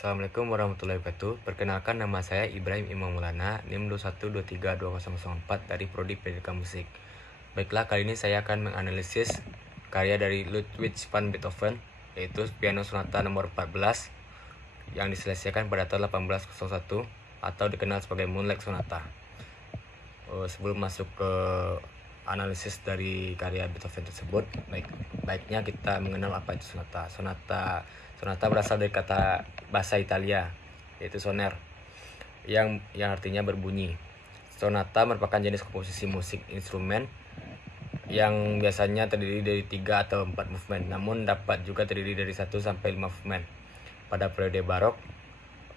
Assalamualaikum warahmatullahi wabarakatuh. Perkenalkan, nama saya Ibrahim Imam Maulana, NIM 21232004 dari Prodi Pendidikan Musik. Baiklah, kali ini saya akan menganalisis karya dari Ludwig van Beethoven, yaitu Piano Sonata nomor 14 yang diselesaikan pada tahun 1801 atau dikenal sebagai Moonlight Sonata. Sebelum masuk ke analisis dari karya Beethoven tersebut, baiknya kita mengenal apa itu sonata. Sonata berasal dari kata bahasa Italia, yaitu soner, yang artinya berbunyi. Sonata merupakan jenis komposisi musik instrumen yang biasanya terdiri dari 3 atau 4 movement, namun dapat juga terdiri dari 1 sampai 5 movement. Pada periode barok,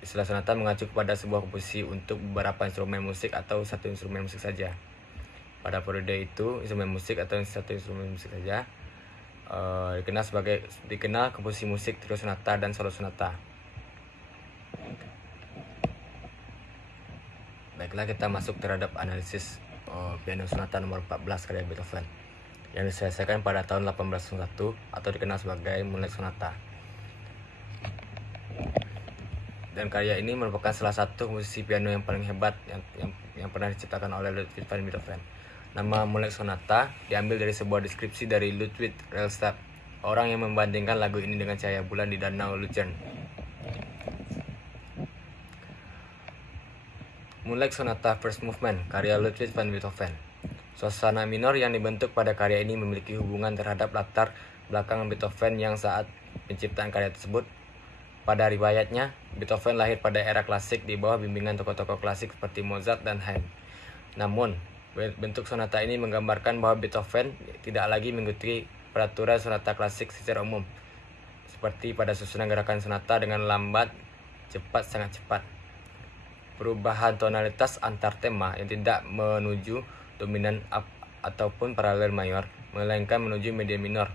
istilah sonata mengacu kepada sebuah komposisi untuk beberapa instrumen musik atau satu instrumen musik saja. Pada periode itu, instrumen musik atau satu instrumen musik saja dikenal komposisi musik trio sonata dan solo sonata. Baiklah, kita masuk terhadap analisis Piano Sonata nomor 14 karya Beethoven yang diselesaikan pada tahun 1801 atau dikenal sebagai Moonlight Sonata. Dan karya ini merupakan salah satu komposisi piano yang paling hebat yang pernah diciptakan oleh Ludwig van Beethoven. Nama Moonlight Sonata diambil dari sebuah deskripsi dari Ludwig Rellstab, orang yang membandingkan lagu ini dengan cahaya bulan di Danau Luzern. Moonlight Sonata First Movement, karya Ludwig van Beethoven. Suasana minor yang dibentuk pada karya ini memiliki hubungan terhadap latar belakang Beethoven yang saat penciptaan karya tersebut. Pada riwayatnya, Beethoven lahir pada era klasik di bawah bimbingan tokoh-tokoh klasik seperti Mozart dan Haydn. Namun, bentuk sonata ini menggambarkan bahwa Beethoven tidak lagi mengikuti peraturan sonata klasik secara umum, seperti pada susunan gerakan sonata dengan lambat, cepat, sangat cepat. Perubahan tonalitas antar tema yang tidak menuju dominan ataupun paralel mayor, melainkan menuju median minor,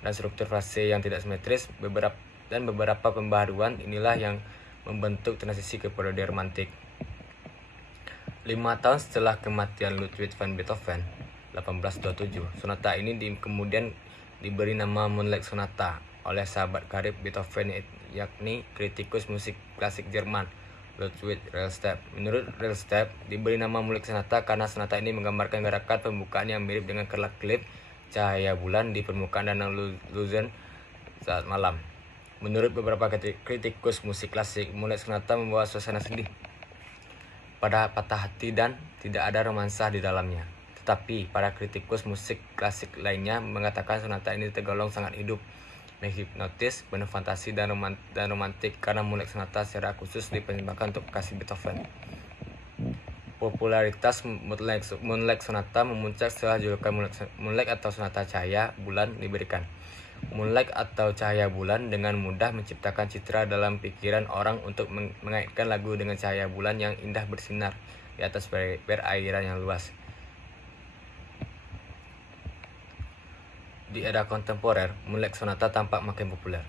dan struktur frase yang tidak simetris, beberapa pembaharuan inilah yang membentuk transisi ke periode romantik. 5 tahun setelah kematian Ludwig van Beethoven, 1827, sonata ini kemudian diberi nama Moonlight Sonata oleh sahabat karib Beethoven, yakni kritikus musik klasik Jerman, Ludwig Rellstab. Menurut Rellstab, diberi nama Moonlight Sonata karena sonata ini menggambarkan gerakan pembukaan yang mirip dengan kelap-kelip cahaya bulan di permukaan Danau Luzern saat malam. Menurut beberapa kritikus musik klasik, Moonlight Sonata membawa suasana sedih, pada patah hati, dan tidak ada romansa di dalamnya. Tetapi para kritikus musik klasik lainnya mengatakan sonata ini tergolong sangat hidup, menghipnotis, penuh fantasi dan romantik karena Moonlight Sonata secara khusus dipersembahkan untuk kekasih Beethoven. Popularitas Moonlight Sonata memuncak setelah julukan Moonlight atau Sonata Cahaya Bulan diberikan. Moonlight atau cahaya bulan dengan mudah menciptakan citra dalam pikiran orang untuk mengaitkan lagu dengan cahaya bulan yang indah bersinar di atas perairan yang luas. Di era kontemporer, Moonlight Sonata tampak makin populer.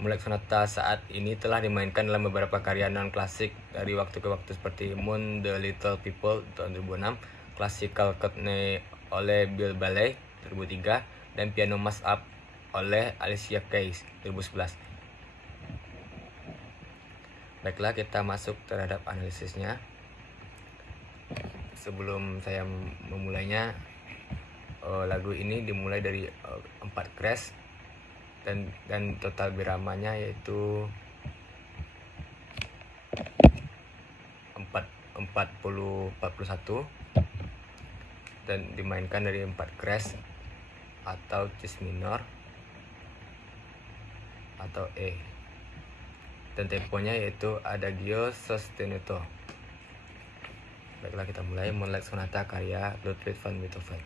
Moonlight Sonata saat ini telah dimainkan dalam beberapa karya non-klasik dari waktu ke waktu seperti Moon the Little People tahun 2006, Classical Courtney oleh Bill Bailey 2003, dan Piano Mash Up oleh Alicia Keys 2011. Baiklah, kita masuk terhadap analisisnya. Sebelum saya memulainya, lagu ini dimulai dari 4 crash dan total biramanya yaitu 41 dan dimainkan dari 4 crash atau cis minor atau E, dan temponya yaitu adagio sostenuto. Baiklah, kita mulai. Moonlight Sonata karya Ludwig van Beethoven.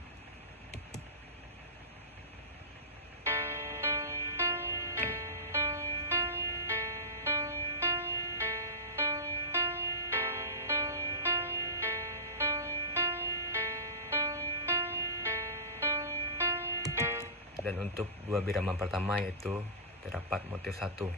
Dan untuk 2 birama pertama yaitu terdapat motif 1.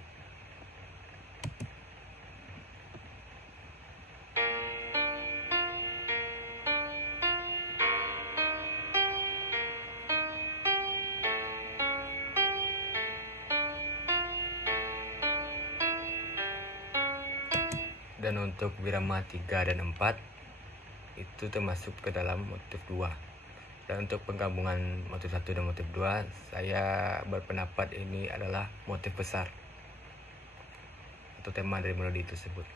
Dan untuk birama 3 dan 4 itu termasuk ke dalam motif 2. Dan untuk penggabungan motif 1 dan motif 2, saya berpendapat ini adalah motif besar atau tema dari melodi tersebut.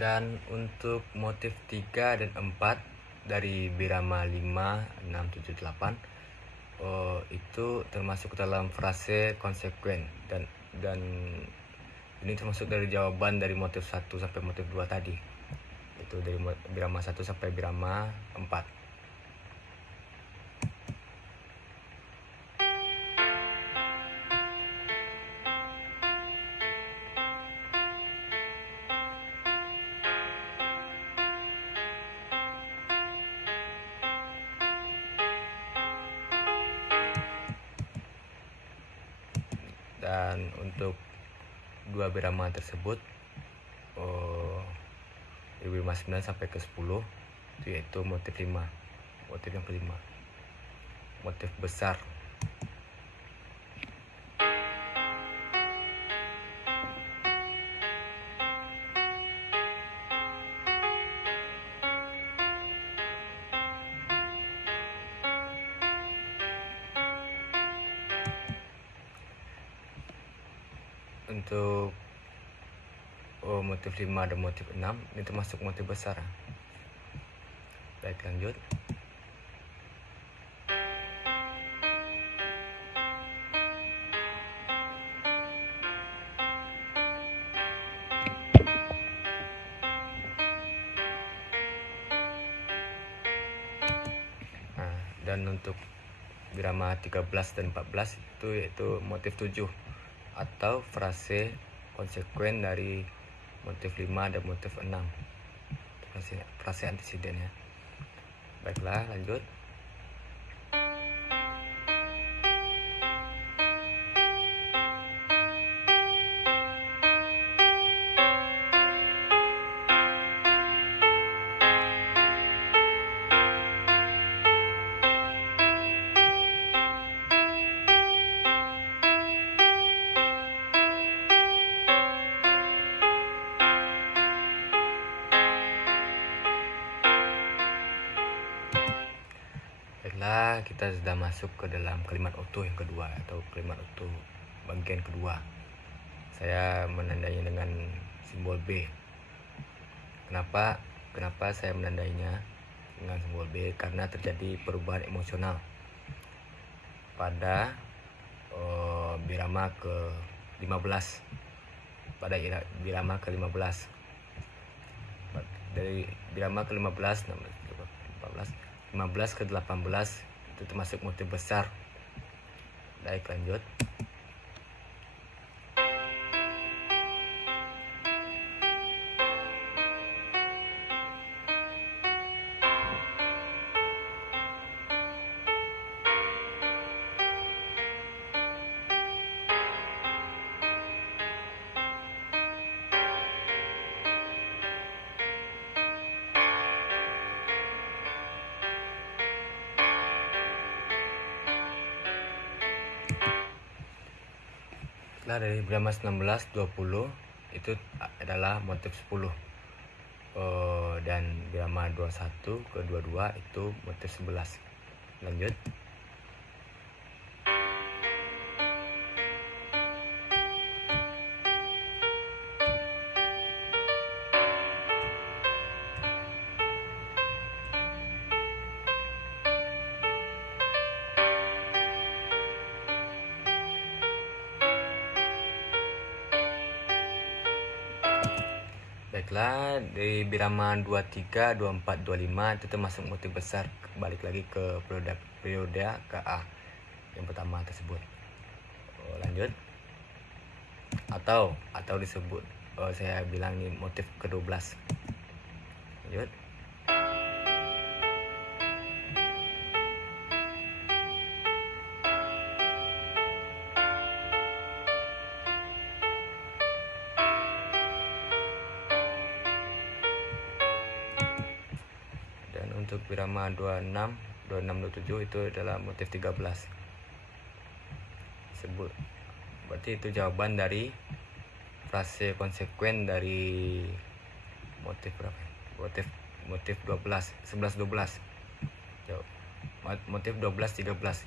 Dan untuk motif 3 dan 4 dari birama 5, 6, 7, 8 itu termasuk dalam frase konsekuen, dan ini termasuk dari jawaban dari motif 1 sampai motif 2 tadi. Itu dari birama 1 sampai birama 4. Dan untuk dua birama tersebut dari birama 9 sampai ke 10 itu yaitu motif 5, motif yang kelima, motif besar. Untuk motif 5 dan motif 6 ini termasuk motif besar. Baik, lanjut. Dan untuk birama 13 dan 14 itu yaitu motif 7 atau frase konsekuen dari motif 5 dan motif 6, frase antisiden ya. Baiklah, lanjut. Baiklah, kita sudah masuk ke dalam kalimat utuh yang kedua atau kalimat utuh bagian kedua. Saya menandainya dengan simbol B. Kenapa saya menandainya dengan simbol B? Karena terjadi perubahan emosional pada birama ke-15. Pada birama ke-15. Dari birama ke-15 15 ke 18 itu termasuk motif besar. Baik, lanjut. Dari birama 19, 20 itu adalah motif 10, dan birama 21 ke 22 itu motif 11. Lanjut. Baiklah, di birama 23, 24, 25 itu termasuk motif besar. Balik lagi ke periode KA yang pertama tersebut. Lanjut. Atau disebut saya bilang ini motif ke-12. Lanjut. Dan untuk birama 26, 27 itu adalah motif 13. Berarti itu jawaban dari frase konsekuen dari motif berapa? Motif 12, 11 12. Motif 12 13.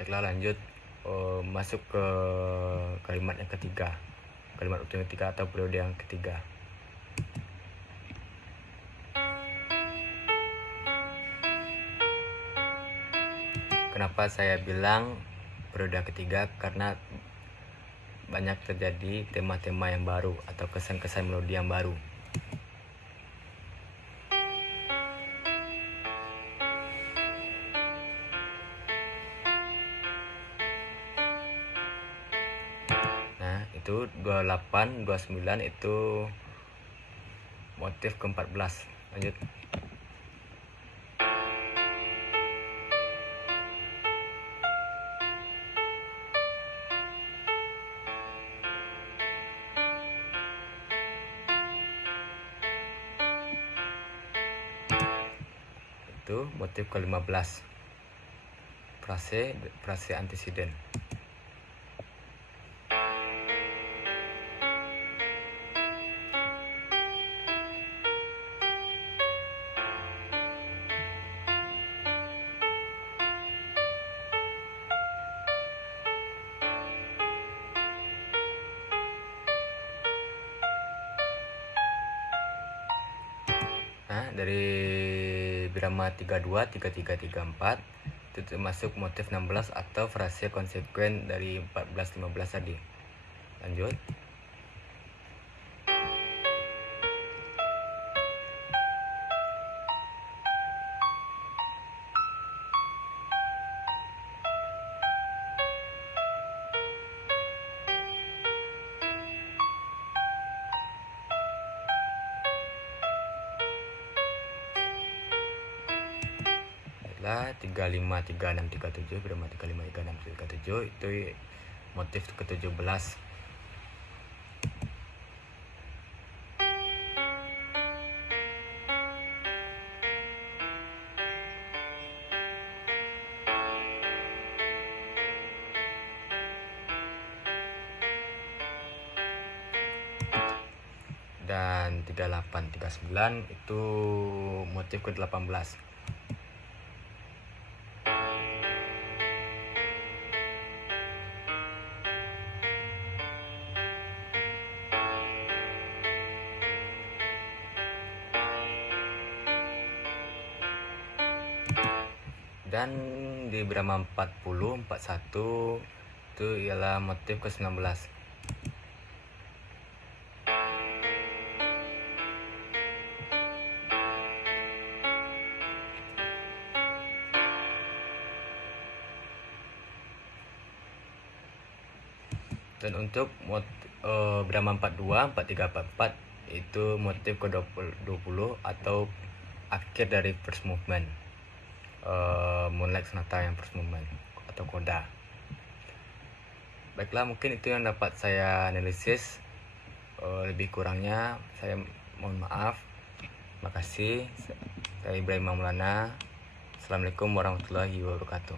Baiklah, lanjut masuk ke kalimat yang ketiga. Kalimat utuh yang ketiga atau periode yang ketiga. Kenapa saya bilang periode ketiga? Karena banyak terjadi tema-tema yang baru atau kesan-kesan melodi yang baru. Nah, itu 28, 29 itu motif ke-14. Lanjut. Itu motif ke-15, frase anteseden. Nah, dari birama 32, 33, 34 itu termasuk motif 16 atau frase konsekuen dari 14, 15 tadi. Lanjut. Baiklah, 35, 36, 37, birama 35, 36, 37 itu motif ke-17. Dan 38, 39 itu motif ke-18. Dan di birama 40, 41 itu ialah motif ke-19. Dan untuk birama 42, 43, 44 itu motif ke-20 atau akhir dari first movement. Moonlight Sonata yang first movement atau coda. Baiklah, mungkin itu yang dapat saya analisis. Lebih kurangnya saya mohon maaf. Terima kasih. Saya Ibrahim Maulana. Assalamualaikum warahmatullahi wabarakatuh.